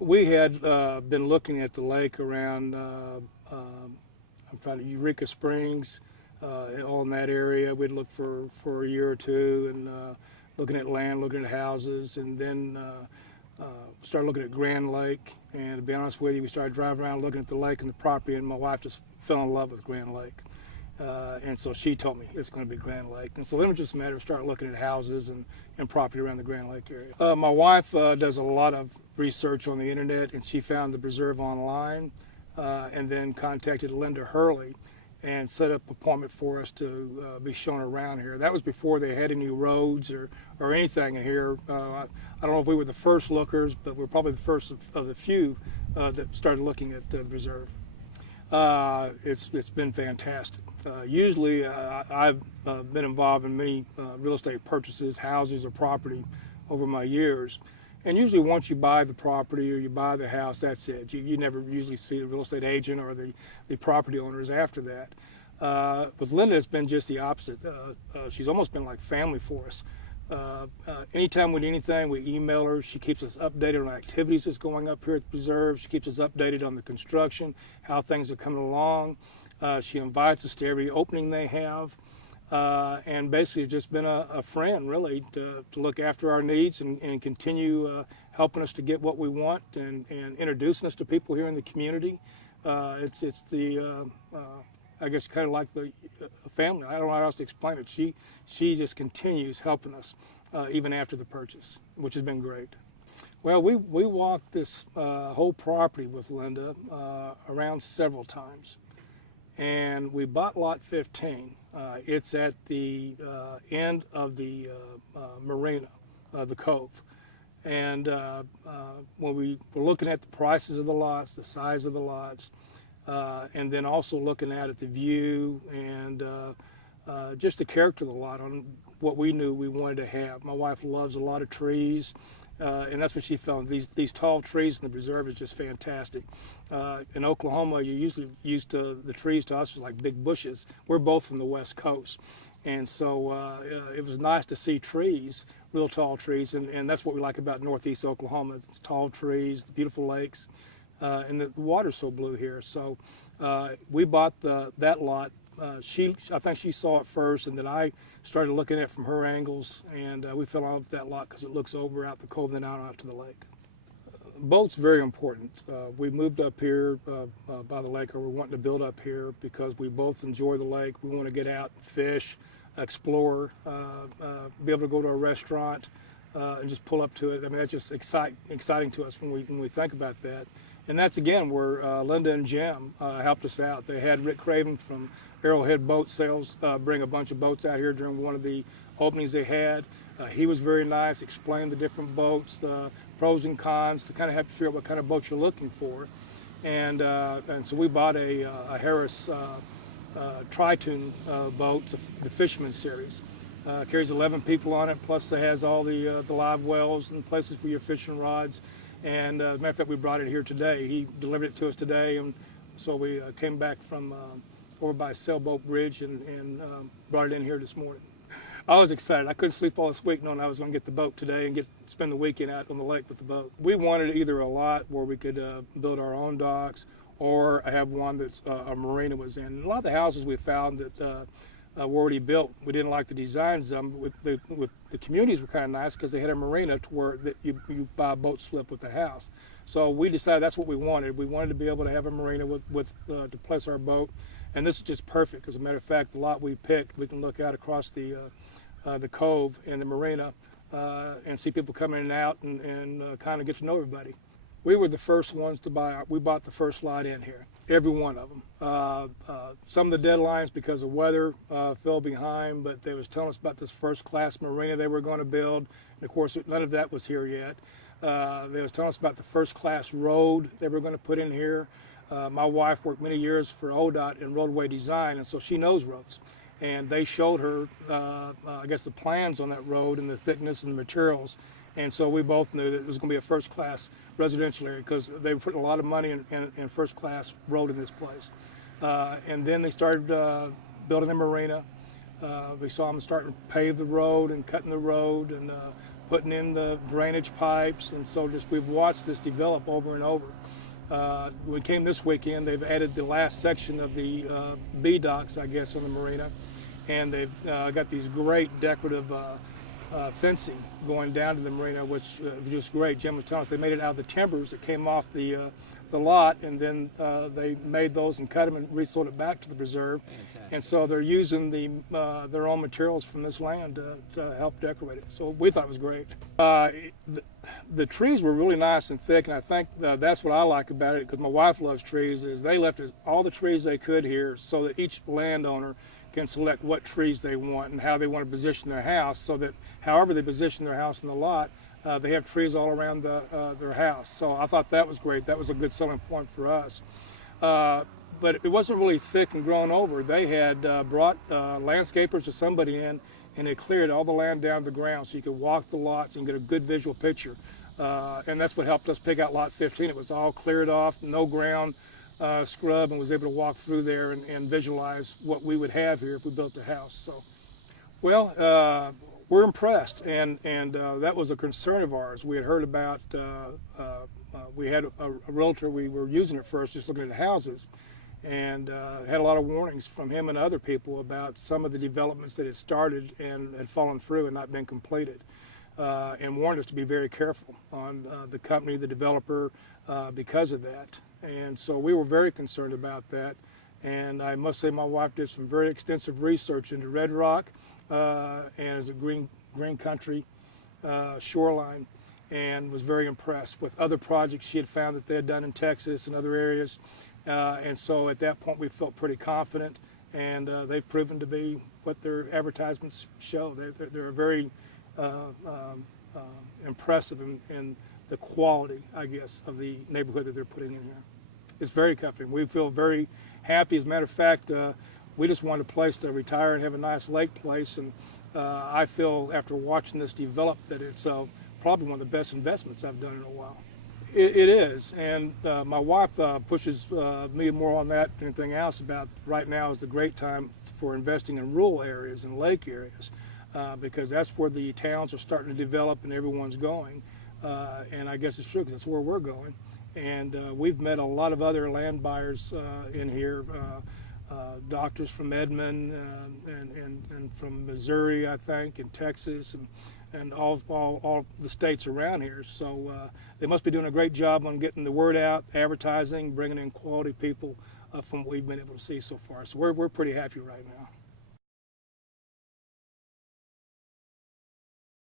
We had been looking at the lake around, I'm trying to, Eureka Springs, all in that area. We'd look for a year or two and looking at land, looking at houses, and then started looking at Grand Lake. And to be honest with you, we started driving around looking at the lake and the property, and my wife just fell in love with Grand Lake. And so she told me it's going to be Grand Lake. And so then it was just a matter of starting looking at houses and property around the Grand Lake area. My wife does a lot of research on the internet, and she found the preserve online and then contacted Linda Hurley and set up an appointment for us to be shown around here. That was before they had any roads or anything here. I don't know if we were the first lookers, but we're probably the first of the few that started looking at the preserve. It's been fantastic. Usually I've been involved in many real estate purchases, houses or property over my years. And usually once you buy the property or you buy the house, that's it. You never usually see the real estate agent or the property owners after that. With Linda, it's been just the opposite. She's almost been like family for us. Anytime we do anything, we email her. She keeps us updated on activities that's going up here at the preserve. She keeps us updated on the construction, how things are coming along. She invites us to every opening they have. And basically just been a friend, really, to look after our needs and continue helping us to get what we want and introducing us to people here in the community. It's the, I guess, kind of like the family. I don't know how else to explain it. She just continues helping us even after the purchase, which has been great. Well, we walked this whole property with Linda around several times. And we bought lot 15. It's at the end of the marina, the cove. And when we were looking at the prices of the lots, the size of the lots, and then also looking at the view and just the character of the lot on what we knew we wanted to have. My wife loves a lot of trees. And that's what she found. These tall trees in the preserve is just fantastic. In Oklahoma, you're usually used to the trees to us as like big bushes. We're both from the West Coast. And so it was nice to see trees, real tall trees. And that's what we like about Northeast Oklahoma. It's tall trees, the beautiful lakes, and the water's so blue here. So we bought that lot. I think she saw it first, and then I started looking at it from her angles, and we fell in love with that lot because it looks over out the cove and then out to the lake. Boat's very important. We moved up here by the lake, or we're wanting to build up here because we both enjoy the lake. We want to get out, fish, explore, be able to go to a restaurant and just pull up to it. I mean, that's just exciting to us when we think about that. And that's, again, where Linda and Jim helped us out. They had Rick Craven from Arrowhead Boat Sales bring a bunch of boats out here during one of the openings they had. He was very nice, explained the different boats, the pros and cons, to kind of help you figure out what kind of boat you're looking for. And so we bought a Harris Tritune boat, the Fisherman Series. Carries 11 people on it, plus it has all the live wells and places for your fishing rods. And as a matter of fact, we brought it here today. He delivered it to us today, and so we came back from over by Sailboat Bridge and brought it in here this morning. I was excited. I couldn't sleep all this week knowing I was going to get the boat today and spend the weekend out on the lake with the boat. We wanted either a lot where we could build our own docks, or have one that a marina was in. And a lot of the houses we found that were already built, we didn't like the designs of them. With the communities were kind of nice because they had a marina to where you buy a boat slip with the house. So we decided that's what we wanted. We wanted to be able to have a marina to place our boat, and this is just perfect. As a matter of fact, the lot we picked, we can look out across the cove and the marina and see people coming in and out and kind of get to know everybody. We were the first ones to buy. We bought the first lot in here, every one of them. Some of the deadlines because of weather fell behind, but they was telling us about this first-class marina they were going to build. And of course, none of that was here yet. They was telling us about the first-class road they were going to put in here. My wife worked many years for ODOT in roadway design, and so she knows roads. And they showed her, I guess, the plans on that road and the thickness and the materials. And so we both knew that it was going to be a first-class residential area because they were putting a lot of money in first-class road in this place. And then they started building the marina. We saw them starting to pave the road and cutting the road and putting in the drainage pipes, and so we've watched this develop over and over. We came this weekend, they've added the last section of the B docks, I guess, on the marina, and they've got these great decorative fencing going down to the marina, which was just great. Jim was telling us they made it out of the timbers that came off the lot, and then they made those and cut them and resold it back to the preserve. Fantastic. And so they're using their own materials from this land to help decorate it. So we thought it was great. The trees were really nice and thick, and I think that's what I like about it, because my wife loves trees, is they left all the trees they could here so that each landowner can select what trees they want and how they want to position their house, so that however they position their house in the lot, they have trees all around their house. So I thought that was great. That was a good selling point for us. But it wasn't really thick and grown over. They had brought landscapers or somebody in, and they cleared all the land down to the ground so you could walk the lots and get a good visual picture. And that's what helped us pick out lot 15. It was all cleared off, no ground scrub, and was able to walk through there and visualize what we would have here if we built the house. So, well, we're impressed, and that was a concern of ours. We had heard about, we had a realtor, we were using it first, just looking at the houses, and had a lot of warnings from him and other people about some of the developments that had started and had fallen through and not been completed, and warned us to be very careful on the company, the developer, because of that. And so we were very concerned about that. And I must say my wife did some very extensive research into Red Rock and as a green country shoreline, and was very impressed with other projects she had found that they had done in Texas and other areas. And so at that point we felt pretty confident, and they've proven to be what their advertisements show. They're very impressive in the quality, I guess, of the neighborhood that they're putting in here. It's very comforting. We feel very happy. As a matter of fact, we just wanted a place to retire and have a nice lake place, and I feel after watching this develop that it's probably one of the best investments I've done in a while. It is, and my wife pushes me more on that than anything else about right now is the great time for investing in rural areas and lake areas, because that's where the towns are starting to develop and everyone's going, and I guess it's true because that's where we're going. And we've met a lot of other land buyers in here, doctors from Edmond and from Missouri, I think, and Texas, and all the states around here. So they must be doing a great job on getting the word out, advertising, bringing in quality people from what we've been able to see so far. So we're pretty happy right now.